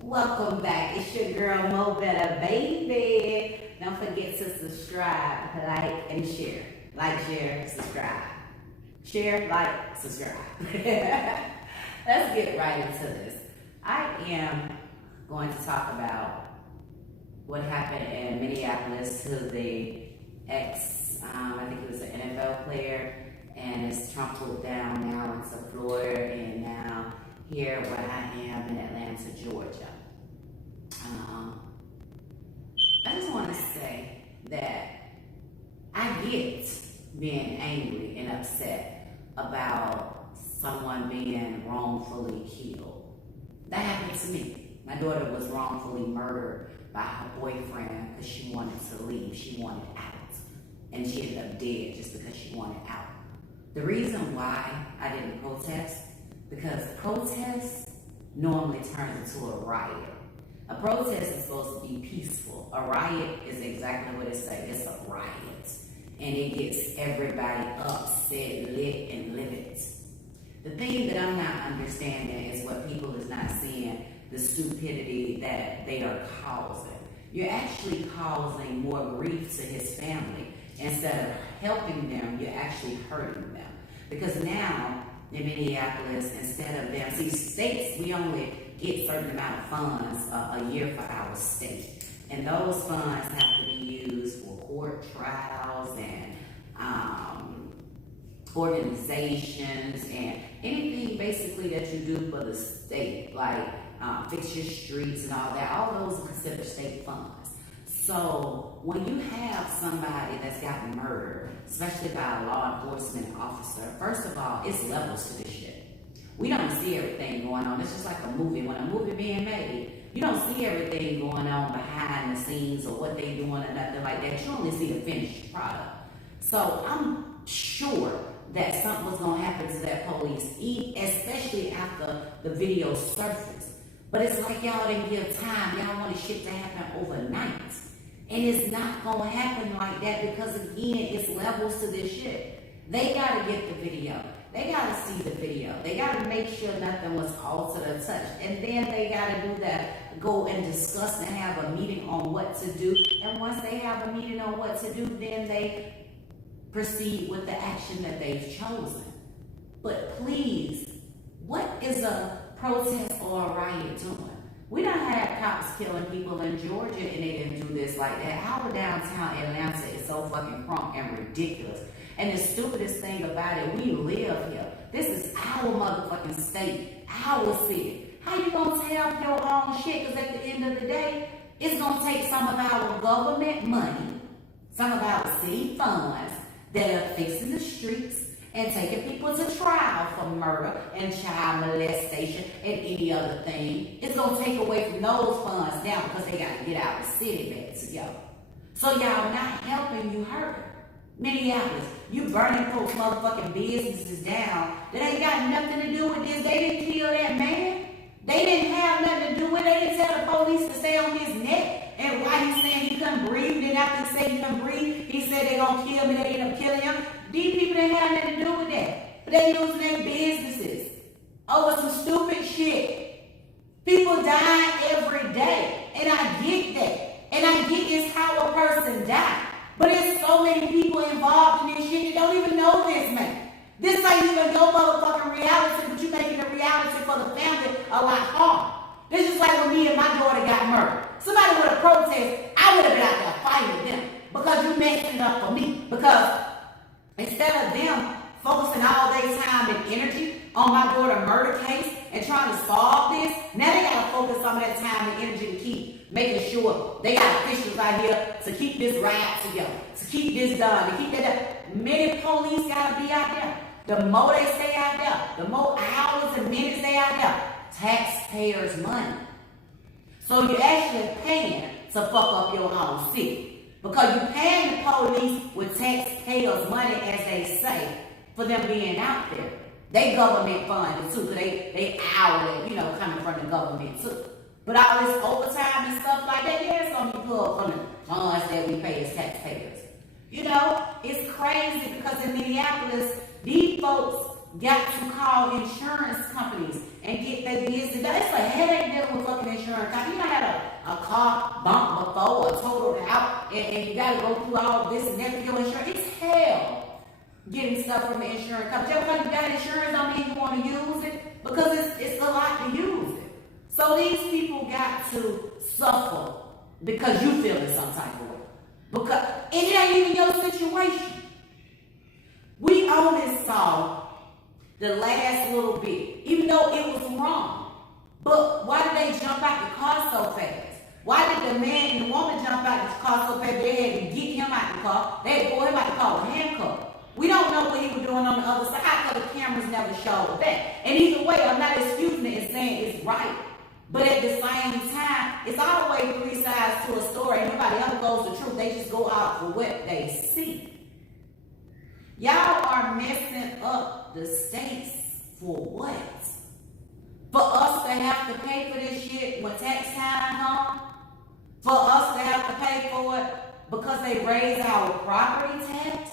Welcome back. It's your girl Mo Better, baby. Don't forget to subscribe, like, and share. Like, share, subscribe. Share, like, subscribe. Let's get right into this. I am going to talk about what happened in Minneapolis to the I think it was an NFL player, and it's trampled down now into Florida, and now here where I am in Atlanta, Georgia. I just want to say that I get being angry and upset about someone being wrongfully killed. That happened to me. My daughter was wrongfully murdered by her boyfriend because she wanted to leave. She wanted out. And she ended up dead just because she wanted out. The reason why I didn't protest, because protest normally turns into a riot. A protest is supposed to be peaceful. A riot is exactly what it says. It's a riot. And it gets everybody upset, lit, and livid. The thing that I'm not understanding is what people is not seeing, the stupidity that they are causing. You're actually causing more grief to his family. Instead of helping them, you're actually hurting them. Because now, in Minneapolis, instead of them, see, states, we only get a certain amount of funds a year for our state. And those funds have to be used for court trials and organizations and anything basically that you do for the state, like fix your streets and all that. All those are considered state funds. So when you have somebody that's gotten murdered, especially by a law enforcement officer, first of all, it's levels to this shit. We don't see everything going on. It's just like a movie. When a movie being made, you don't see everything going on behind the scenes or what they doing or nothing like that. You only see the finished product. So I'm sure that something was going to happen to that police, especially after the video surfaced. But it's like y'all didn't give time. Y'all wanted shit to happen overnight. And it's not going to happen like that because, again, it's levels to this shit. They got to get the video. They got to see the video. They got to make sure nothing was altered or touched. And then they got to do that, go and discuss and have a meeting on what to do. And once they have a meeting on what to do, then they proceed with the action that they've chosen. But please, what is a protest or a riot doing? We done had cops killing people in Georgia and they didn't do this like that. Our downtown Atlanta is so fucking crunk and ridiculous. And the stupidest thing about it, we live here. This is our motherfucking state, our city. How you gonna tell your own shit? Because at the end of the day, it's gonna take some of our government money, some of our city funds that are fixing the streets and taking people to trial for murder and child molestation and any other thing. It's going to take away from those funds now because they got to get out of the city back together. So y'all not helping, you hurt. Minneapolis, you burning folks' motherfucking businesses down. That ain't got nothing to do with this. They didn't kill that man. They didn't have nothing to do with it. They didn't tell the police to stay on his neck. And why he saying he couldn't breathe, then after he said he couldn't breathe, he said they're going to kill me, they end up killing him. These people didn't have nothing to do with that. But they losing their businesses over some stupid shit. People die every day. And I get that. And I get it's how a person died. But there's so many people involved in this shit that don't even know this, man. This ain't even your motherfucking reality, but you making the reality for the family a lot harder. This is like when me and my daughter got murdered. Somebody would have protested, I would have been out there fighting them because you messed it up for me. Because instead of them focusing all their time and energy on my daughter's murder case and trying to solve this, now they got to focus some of that time and energy to keep making sure they got officials out here to keep this riot together, to keep this done, to keep that done. Many police got to be out there. The more they stay out there, the more hours and minutes they out there. Taxpayers' money. So you're actually paying to fuck up your own city. Because you're paying the police with taxpayers' money, as they say, for them being out there. They government funded too, because they hourly, coming from the government too. But all this overtime and stuff like that, yeah, it's going to be pulled from the funds that we pay as taxpayers. It's crazy because in Minneapolis, these folks got to call insurance their business. It's a headache dealing with fucking insurance company. You done had a car bump before or totaled out, and you gotta go through all this and that for your insurance. It's hell getting stuff from the insurance company. Just because you got insurance don't mean you want to use it, because it's a lot to use it. So these people got to suffer because you feeling some type of way. Because it ain't even your situation. We only saw the last little bit, even though it was wrong. But why did they jump out the car so fast? Why did the man and the woman jump out the car so fast? They had to get him out the car. They had to pull him out the car with handcuffs. We don't know what he was doing on the other side because the cameras never showed that. And either way, I'm not excusing it and saying it's right. But at the same time, it's always three sides to a story. Nobody ever goes the truth. They just go out for what they see. Y'all are messing up the states for what? For us to have to pay for this shit when tax time comes? For us to have to pay for it because they raise our property tax?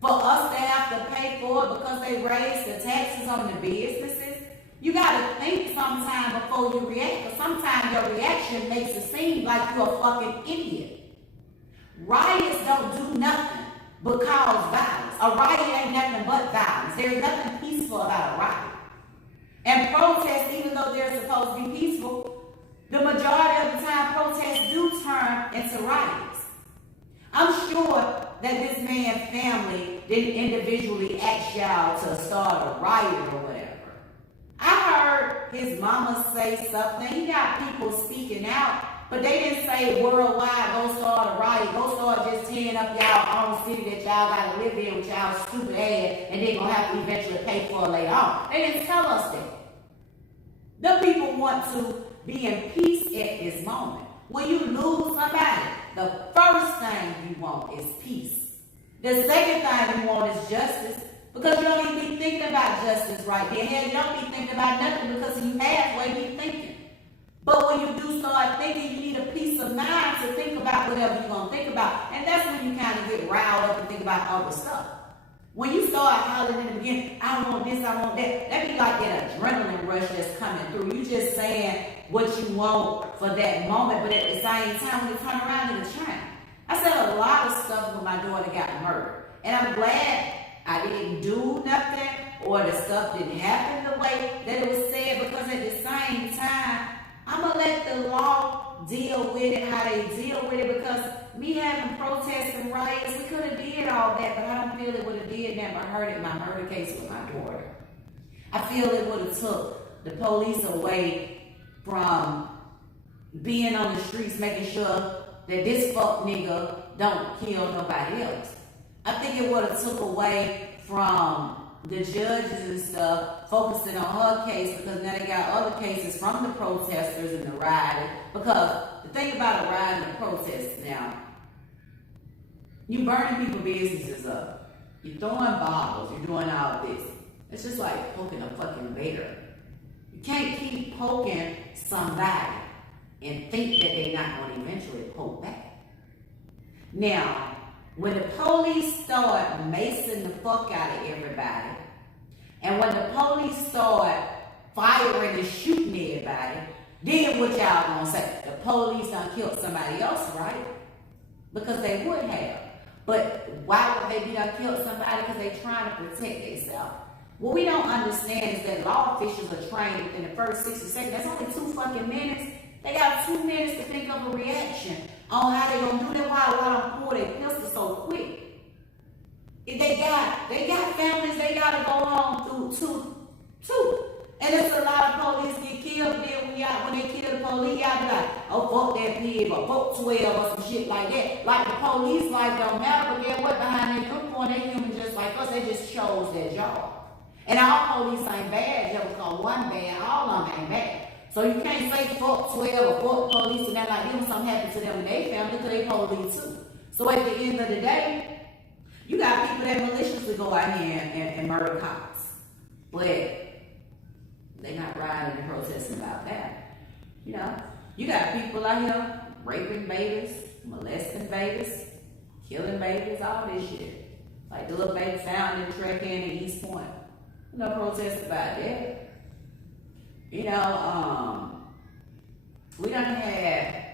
For us to have to pay for it because they raise the taxes on the businesses? You gotta think sometime before you react, because sometimes your reaction makes it seem like you're a fucking idiot. Riots don't do nothing but cause violence. A riot ain't nothing but violence. There's nothing peaceful about a riot. And protests, even though they're supposed to be peaceful, the majority of the time protests do turn into riots. I'm sure that this man's family didn't individually ask y'all to start a riot or whatever. I heard his mama say something. He got people speaking out, but they didn't say worldwide, go start a riot, go start just tearing up y'all own city that y'all gotta live in with y'all stupid ass, and they're gonna have to eventually pay for it later on. They didn't tell us that. The people want to be in peace at this moment. When you lose somebody, the first thing you want is peace. The second thing you want is justice. Because you don't even be thinking about justice right there. Hell, you don't be thinking about nothing because you halfway be thinking. But when you do start thinking, you need a peace of mind to think about whatever you're going to think about. And that's when you kind of get riled up and think about other stuff. When you start hollering in the beginning, I want this, I want that, that be like that adrenaline rush that's coming through. You just saying what you want for that moment, but at the same time, when you turn around in the train. I said a lot of stuff when my daughter got murdered. And I'm glad I didn't do nothing or the stuff didn't happen the way that it was said, because at the same time, I'm going to let the law deal with it how they deal with it, because me having protests and riots, we could have did all that, but I don't feel it would have did that by hurting my murder case with my daughter. I feel it would have took the police away from being on the streets making sure that this fuck nigga don't kill nobody else. I think it would have took away from the judges and stuff focusing on her case, because now they got other cases from the protesters and the rioting. Because the thing about a riot and a protest now, you burning people's businesses up, you're throwing bottles, you're doing all this. It's just like poking a fucking bear. You can't keep poking somebody and think that they're not going to eventually poke back. Now, when the police start macing the fuck out of everybody, and when the police start firing and shooting everybody, then what y'all gonna say? The police done killed somebody else, right? Because they would have. But why would they be done killed somebody? Because they trying to protect themselves. What we don't understand is that law officials are trained within the first 60 seconds. That's only 2 fucking minutes. They got 2 minutes to think of a reaction on how they gonna do that. Why don't pull their pistol so quick? If they got families, they gotta go home through too. And it's a lot of police get killed. Then when they kill the police, y'all be like, oh fuck that pig or fuck 12 or some shit like that. Like the police life don't matter, but then what behind their uniform, they human just like us. They just chose their job. And all police ain't bad, just because one bad, all of them ain't bad. So you can't say fuck 12 or fuck police and that like them something happened to them and their family, because they police too. So at the end of the day, you got people that maliciously go out here and murder cops. But they're not rioting and protesting about that. You know, you got people out here raping babies, molesting babies, killing babies, all this shit. Like the little baby found in the track can in East Point. No protest about that. You know, we done had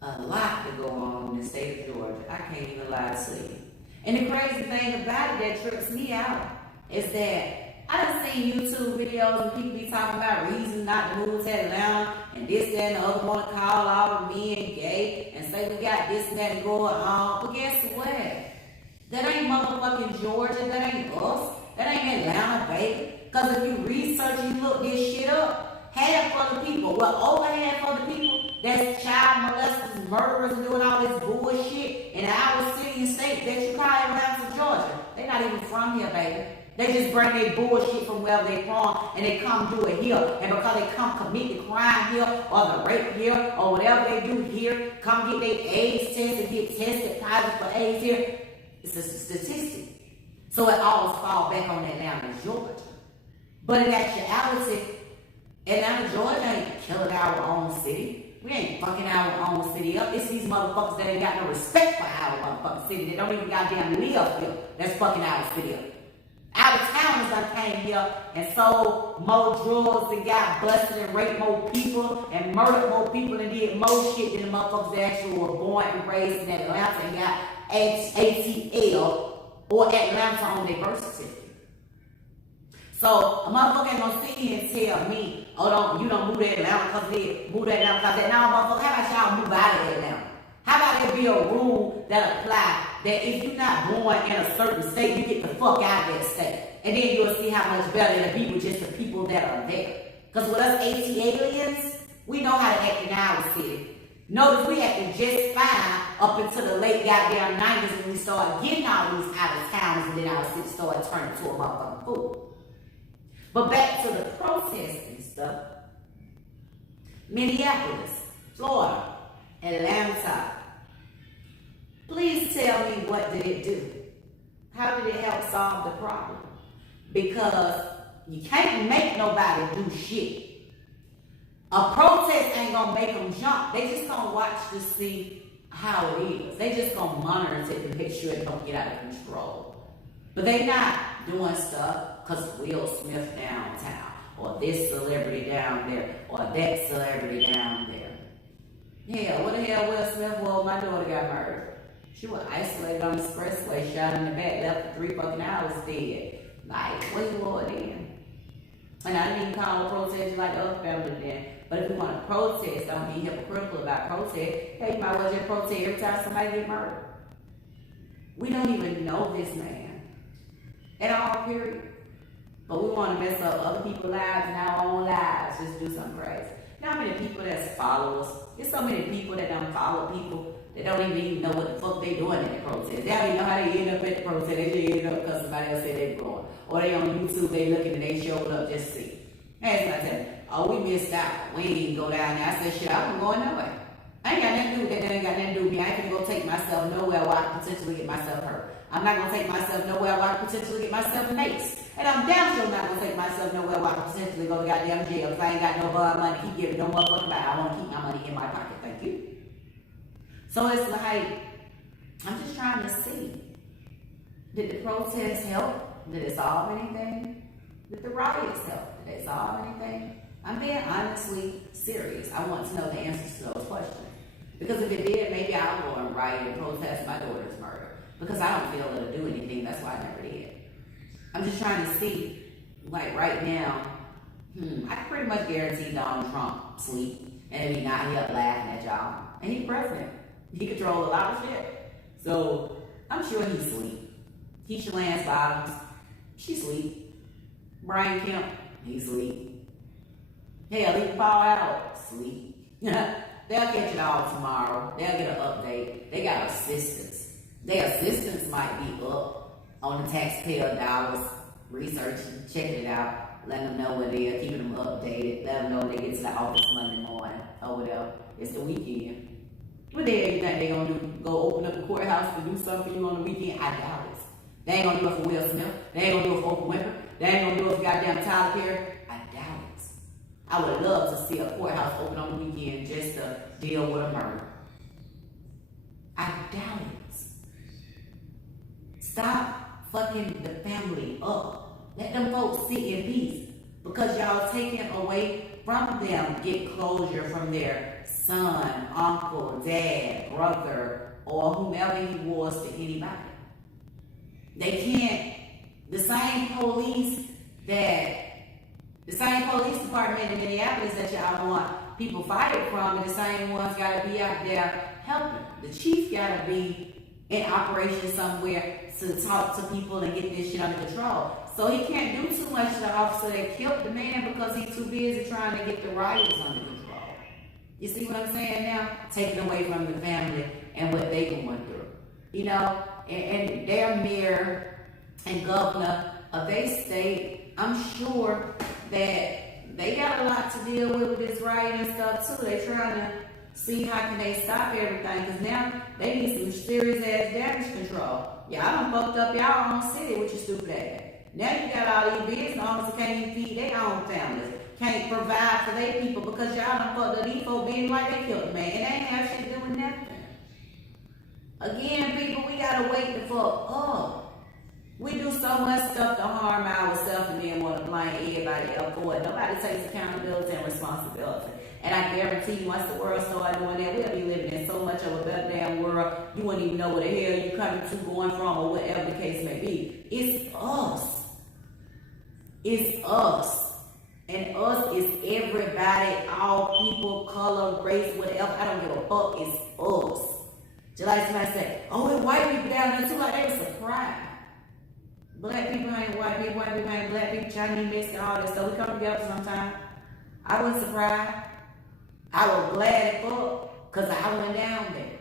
a lot to go on in the state of Georgia. I can't even lie to you. And the crazy thing about it that trips me out is that I done seen YouTube videos and people be talking about reasons not to move to Atlanta and this, that, and the other want to call all the men gay and say we got this and that going on. But guess what? That ain't motherfucking Georgia. That ain't us. That ain't Atlanta, baby. Because if you research and look this shit up, half of the people, well, over half of the people that's child molesters, murderers, and doing all this bullshit in our city and state that you call Atlanta, Georgia, they not even from here, baby. They just bring their bullshit from wherever they from and they come do it here. And because they come commit the crime here or the rape here or whatever they do here, come get their AIDS test and get tested positive for AIDS here, it's a statistic. So it all falls back on Atlanta, Georgia. But in actuality, Atlanta, Georgia ain't killing our own city. We ain't fucking our own city up. It's these motherfuckers that ain't got no respect for our motherfucking city. They don't even goddamn live here. That's fucking our city up. Our towns done came here and sold more drugs and got busted and raped more people and murdered more people and did more shit than the motherfuckers that actually were born and raised in Atlanta and got ATL or Atlanta on their birth certificate. So a motherfucker ain't gonna sit here and tell me, oh, you don't move to Atlanta because they move to Atlanta because that. No, motherfucker, how about y'all move out of Atlanta? How about there be a rule that apply that if you're not born in a certain state, you get the fuck out of that state. And then you'll see how much better it'll be with just the people that are there. Because with us AT aliens, we know how to act in our city. Notice we acted just fine up until the late goddamn 90s when we started getting all these out of towns and then our city started turning to a motherfucking fool. But back to the protesting stuff. Minneapolis, Florida, Atlanta. Please tell me, what did it do? How did it help solve the problem? Because you can't make nobody do shit. A protest ain't gonna make them jump. They just gonna watch to see how it is. They just gonna monitor it and make sure it don't get out of control. But they not doing stuff because Will Smith downtown, or this celebrity down there, or that celebrity down there. Hell, what the hell Will Smith was? My daughter got murdered. She was isolated on the expressway, shot in the back, left for 3 fucking hours dead. Like, what you want then? And I didn't even call a protest like the other family then. But if we want to protest, don't be hypocritical about protest. Hey, you might as well just protest every time somebody get murdered. We don't even know this man at all, period. But we want to mess up other people's lives and our own lives, just do something crazy. You know how many people that's followers? There's so many people that don't follow people that don't even know what the fuck they doing at the protest. They don't even know how they end up at the protest. They just end up because somebody else said they were going. Or they on YouTube, they looking and they showed up just to see. Hey, somebody tell me, oh, we missed out. We didn't go down there. I said, shit, I wasn't going nowhere. I ain't got nothing to do with that. That ain't got nothing to do with me. I ain't gonna go take myself nowhere where I can potentially get myself hurt. I'm not gonna take myself nowhere where I can potentially get myself maced. And I'm damn sure not gonna take myself nowhere where I can potentially go to goddamn jail because I ain't got no money to keep giving no motherfucking back. I want to keep my money in my pocket. Thank you. So it's like, I'm just trying to see. Did the protests help? Did it solve anything? Did the riots help? Did they solve anything? I'm being honestly serious. I want to know the answers to those questions. Because if it did, maybe I'll go and riot and protest my daughter's murder. Because I don't feel it'll do anything. That's why I never did. I'm just trying to see, like right now, I can pretty much guarantee Donald Trump sleep. And he's not here laughing at y'all. And he's president. He controls a lot of shit. So I'm sure he's asleep. Keisha Lance Bottoms, she sleep. Brian Kemp, he sleep. Hell, he can fall out, sleep. They'll catch it all tomorrow. They'll get an update. They got assistants. Their assistants might be up on the taxpayer dollars, researching, checking it out, letting them know where they are, keeping them updated, let them know when they get to the office Monday morning or whatever. It's the weekend. What they think they're gonna do? Go open up the courthouse to do something for you on the weekend? I doubt it. They ain't gonna do it for Will Smith. They ain't gonna do it for Oprah Winfrey. They ain't gonna do it for goddamn Tyler Perry. I doubt it. I would love to see a courthouse open on the weekend just to deal with a murder. I doubt it. Stop fucking the family up. Let them folks sit in peace. because y'all taking away from them, get closure from their son, uncle, dad, brother, or whomever he was to anybody. They can't, the same police department in Minneapolis that y'all want people fired from, and the same ones gotta be out there helping. The chief gotta be in operation somewhere to talk to people and get this shit under control. So he can't do too much to the officer that killed the man because he's too busy trying to get the riots under control. You see what I'm saying now? Taking away from the family and what they going through. You know, and their mayor and governor of their state, I'm sure that they got a lot to deal with this riot and stuff too. They trying to see how can they stop everything, because now they need some serious ass damage control. Y'all done fucked up y'all own city with your stupid ass. Now you got all these business owners that can't even feed their own families, can't provide for their people because y'all done fucked up these folks being like they killed the man. And they ain't have shit to do with nothing. Again, people, we gotta wake the fuck up. We do so much stuff to harm ourselves and then want to blame everybody else for it. Nobody takes accountability and responsibility. And I guarantee you, once the world starts doing that, we'll be living in so much of a better damn world, you wouldn't even know where the hell you're coming to, going from, or whatever the case may be. It's us. It's us. And us is everybody, all people, color, race, whatever. I don't give a fuck. It's us. Just like somebody say, oh, it's white people down there too, like they were surprised. Black people ain't white people ain't black people, Chinese, Mexican, all that stuff. We come together sometimes. I wasn't surprised. I was glad as fuck, because I went down there.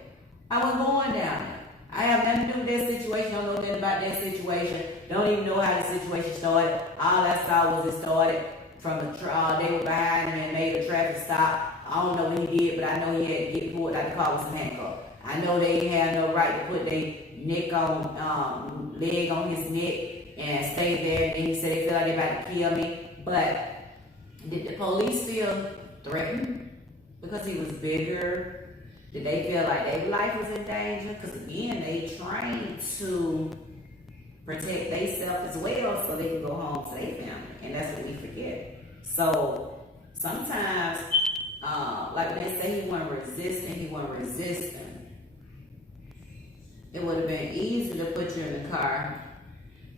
I was going down there. I have nothing to do with that situation. Don't know nothing about that situation. Don't even know how the situation started. All I saw was it started from the they were behind him and made a traffic stop. I don't know what he did, but I know he had to get pulled out the car with some handcuffs. I know they didn't have no right to put their neck on, leg on his neck and stay there. And he said they feel like they're about to kill me. But did the police feel threatened because he was bigger? Did they feel like their life was in danger? Because again, they trained to protect themselves as well so they can go home to their family. And that's what we forget. So sometimes, like when they say he wasn't resisting, it would have been easier to put you in the car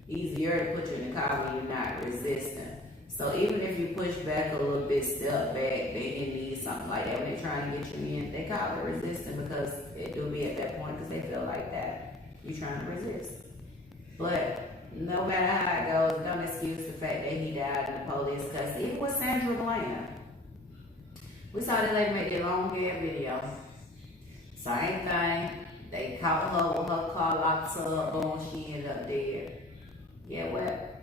when you're not resisting. So even if you push back a little bit, step back, they can need something like that. When they're trying to get you in, they call it resisting because it do be at that point because they feel like that you're trying to resist. But no matter how it goes, don't excuse the fact that he died in the police custody. It was Sandra Bland. We saw that lady make that long hair video. Same thing. They caught her with her car locked up, boom, she ended up dead. Yeah, what?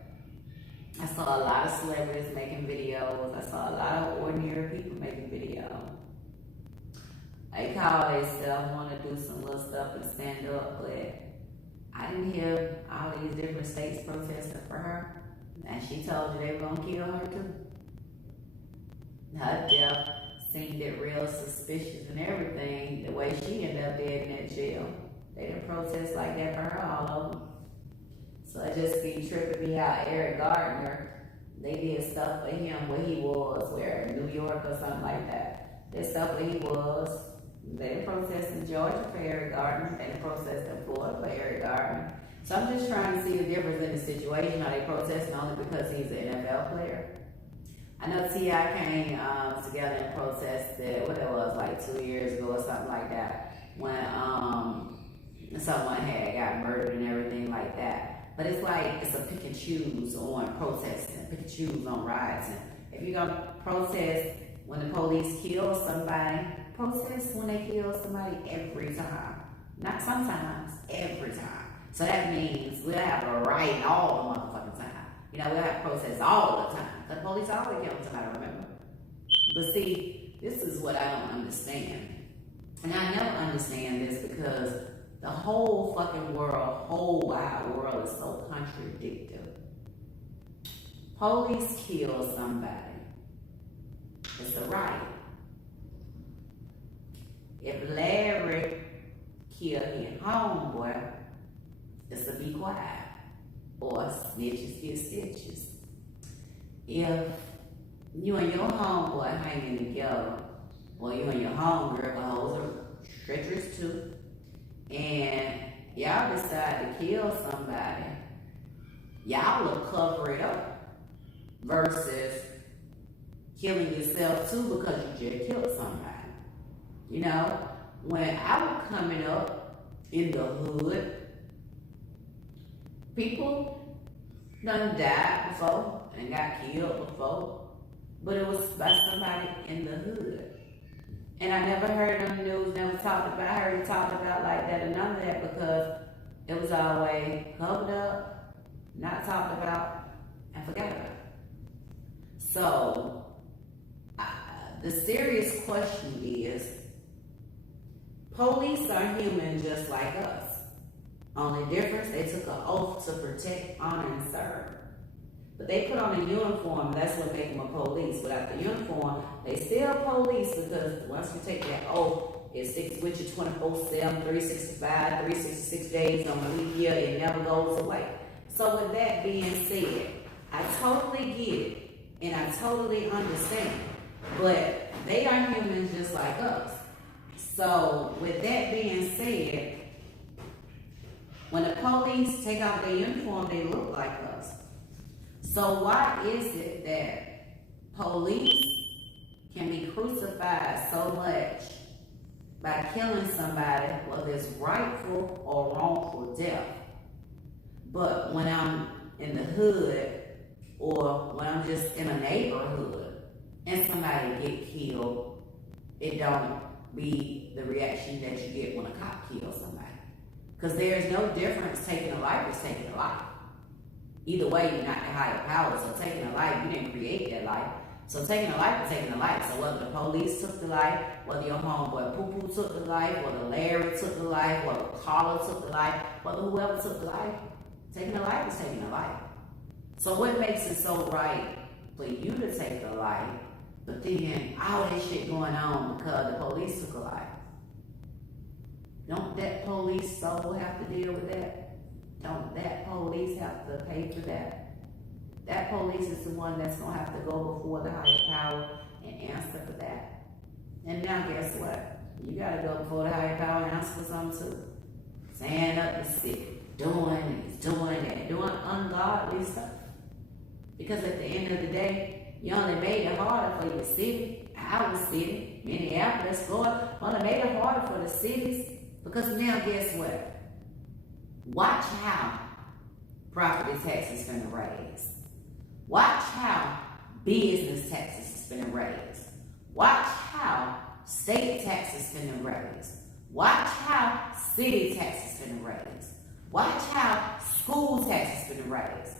I saw a lot of celebrities making videos. I saw a lot of ordinary people making videos. They call themselves want to do some little stuff and stand up, but I didn't hear all these different states protesting for her. And she told you they were going to kill her too. Her death seemed it real suspicious and everything, the way she ended up dead in that jail. They didn't protest like that for her all over. So it just be tripping me out. Eric Gardner, they did stuff for him where he was, where New York or something like that. They did stuff where he was. They didn't protest in Georgia for Eric Gardner. They didn't protest in Florida for Eric Gardner. So I'm just trying to see the difference in the situation. Are they protesting only because he's an NFL player? I know T.I. came together and protested, what it was, like 2 years ago or something like that, when someone had got murdered and everything like that. But it's like, it's a pick and choose on protesting, pick and choose on riots. And if you're going to protest when the police kill somebody, protest when they kill somebody every time. Not sometimes, every time. So that means we'll have a riot all the motherfucking time. You know, we'll have protests all the time. The police always killing somebody, remember? But see, this is what I don't understand. And I never understand this because the whole fucking world, whole wide world is so contradictory. Police kill somebody. It's a riot. If Larry killed his homeboy, it's to be quiet. Or snitches get stitches. If you and your homeboy hanging together, or you and your homegirl, the hoes are treacherous too, and y'all decide to kill somebody, y'all will cover it up versus killing yourself too because you just killed somebody. You know, when I was coming up in the hood, people done died before and got killed before, but it was by somebody in the hood. And I never heard on the news, never talked about, I heard it talked about like that or none of that because it was always covered up, not talked about, and forgot about. So, the serious question is, police are human just like us. Only difference, they took an oath to protect, honor, and serve. But they put on a uniform, that's what makes them a police. Without the uniform, they still police because once you take that oath, it sticks with you 24/7, 365, 366 days on the leap year, it never goes away. So with that being said, I totally get it, and I totally understand. But they are humans just like us. So with that being said, when the police take off their uniform, they look like us. So why is it that police can be crucified so much by killing somebody, whether it's rightful or wrongful death? But when I'm in the hood or when I'm just in a neighborhood and somebody get killed, it don't be the reaction that you get when a cop kills somebody. Because there's no difference taking a life or taking a life. Either way, you're not the higher power. So taking a life, you didn't create that life. So taking a life is taking a life. So whether the police took the life, whether your homeboy Poo-Poo took the life, whether Larry took the life, whether Carla took the life, whether whoever took the life, taking a life is taking a life. So what makes it so right for you to take a life, but then all this shit going on because the police took a life? Don't that police soul have to deal with that? Don't that police have to pay for that? That police is the one that's going to have to go before the higher power and answer for that. And now guess what? You got to go before the higher power and answer for something too. Saying up the city, doing that, doing ungodly stuff. Because at the end of the day, you only made it harder for your city, our city, Minneapolis, Florida, only made it harder for the cities. Because now guess what? Watch how property taxes is going to raise. Watch how business taxes is going to raise. Watch how state taxes is going to raise. Watch how city taxes is going to raise. Watch how school taxes is going to raise.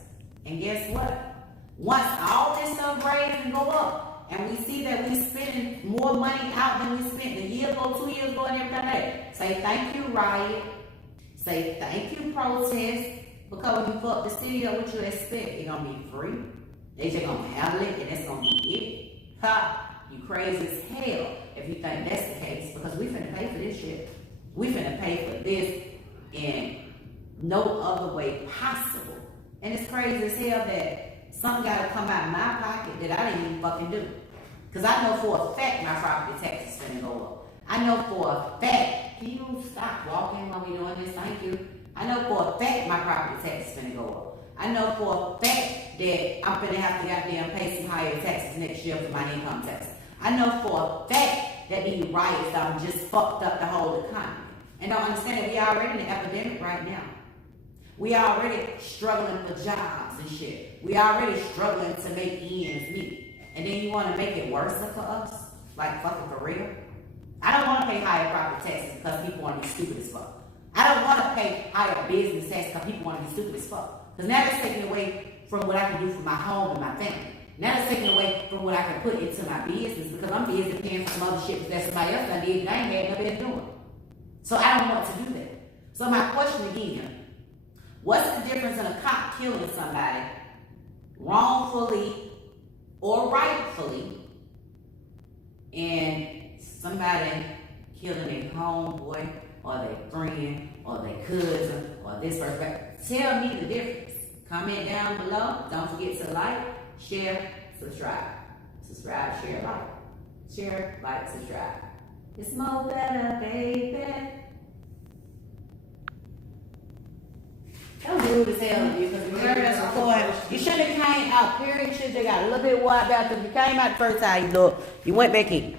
And guess what? Once all this stuff raise and go up, and we see that we spending more money out than we spent a year ago, 2 years ago, and everything like that, say thank you, Riot. Say thank you, protest. Because when you fuck the city up, what you expect? It's gonna be free. They just gonna handle it, and that's gonna be it. Ha! You crazy as hell if you think that's the case. Because we finna pay for this shit. We finna pay for this in no other way possible. And it's crazy as hell that something gotta come out of my pocket that I didn't even fucking do. Because I know for a fact my property tax is finna go up. I know for a fact, can you stop walking while we doing this? Thank you. I know for a fact my property tax is finna go up. I know for a fact that I'm finna have to goddamn pay some higher taxes next year for my income tax. I know for a fact that these riots done just fucked up the whole economy. And don't understand that we already in an epidemic right now. We already struggling for jobs and shit. We already struggling to make ends meet. And then you want to make it worse for us? Like fucking for real? I don't want to pay higher property taxes because people want to be stupid as fuck. I don't want to pay higher business taxes because people want to be stupid as fuck. Because now that's taking away from what I can do for my home and my family. Now that's taking away from what I can put into my business because I'm busy paying for some other shit that somebody else done did and I ain't had nothing doing. So I don't want to do that. So my question again, what's the difference in a cop killing somebody wrongfully or rightfully and somebody killing a homeboy or their friend or their cousin or this person? Tell me the difference. Comment down below. Don't forget to like, share, subscribe. subscribe, share, like. Share, like, subscribe. It's more better, baby. That was rude as hell of you because we heard us recording. You should have came out, period. You should have got a little bit wide back. If you came out the first time, you went back in.